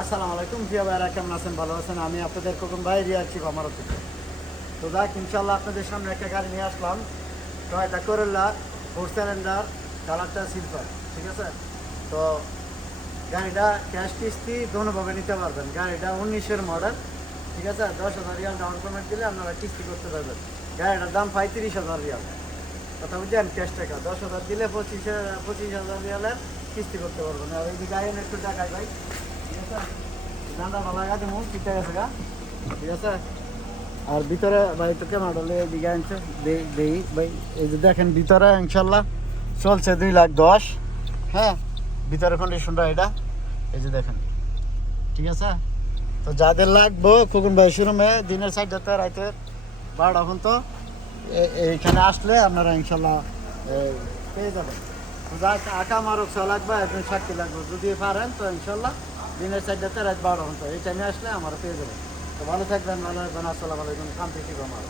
আসসালামু আলাইকুম প্রিয় ভাইরা, কেমন আছেন? ভালো আছেন? আমি আপনাদের খোকন ভাই রিয়াজ আমার থেকে। তো যাক, ইনশাল্লাহ আপনাদের সামনে একটা গাড়ি নিয়ে আসলাম। টয়োটা করোলা 4 সিলিন্ডার, কালারটা সিলভার। ঠিক আছে? তো গাড়িটা ক্যাশ কিস্তি দোনোভাবে নিতে পারবেন। গাড়িটা 19-এর মডেল। ঠিক আছে? 10,000 রিয়াল ডাউন পেমেন্ট দিলে আপনারা কিস্তি করতে পারবেন। গাড়িটার দাম 35,000 রিয়াল। কথা বুঝছেন? ক্যাশ টাকা 10,000 দিলে 25,000 রিয়ালের কিস্তি করতে পারবেন। আর এই যে গাড়ি একটু টাকায় ভাই। ঠিক আছে? ডান্ডা ভালো লাগা দেবো, ঠিক আছে গা। ঠিক আছে? আর ভিতরে ভাই তো কেমন হলে এদিকে আনছে দেই ভাই। এই যে দেখেন ভিতরে ইনশাল্লাহ চলছে 2,10,000। হ্যাঁ, ভিতরে কন্ডিশনটা এটা এই যে দেখেন। ঠিক আছে? তো যাদের লাগবো খোকন ভাই শোরুমে দিনের 4টাতে রাতের 12টা পর্যন্ত এইখানে আসলে আপনারা ইনশাল্লাহ পেয়ে যাবেন। তো যাক, আঁকা মারক ছ লাগবে, একজন সাক্ষী লাগবে। যদি পারেন তো ইনশাল্লাহ দিনের 4টাতে রাত 12টা পর্যন্ত এই টাইমে আসলে আমরা পেয়ে যাবেন। তো ভালো থাকবেন, ভালো থাকবেন। আসসালামু আলাইকুম। কাম থেকে আমার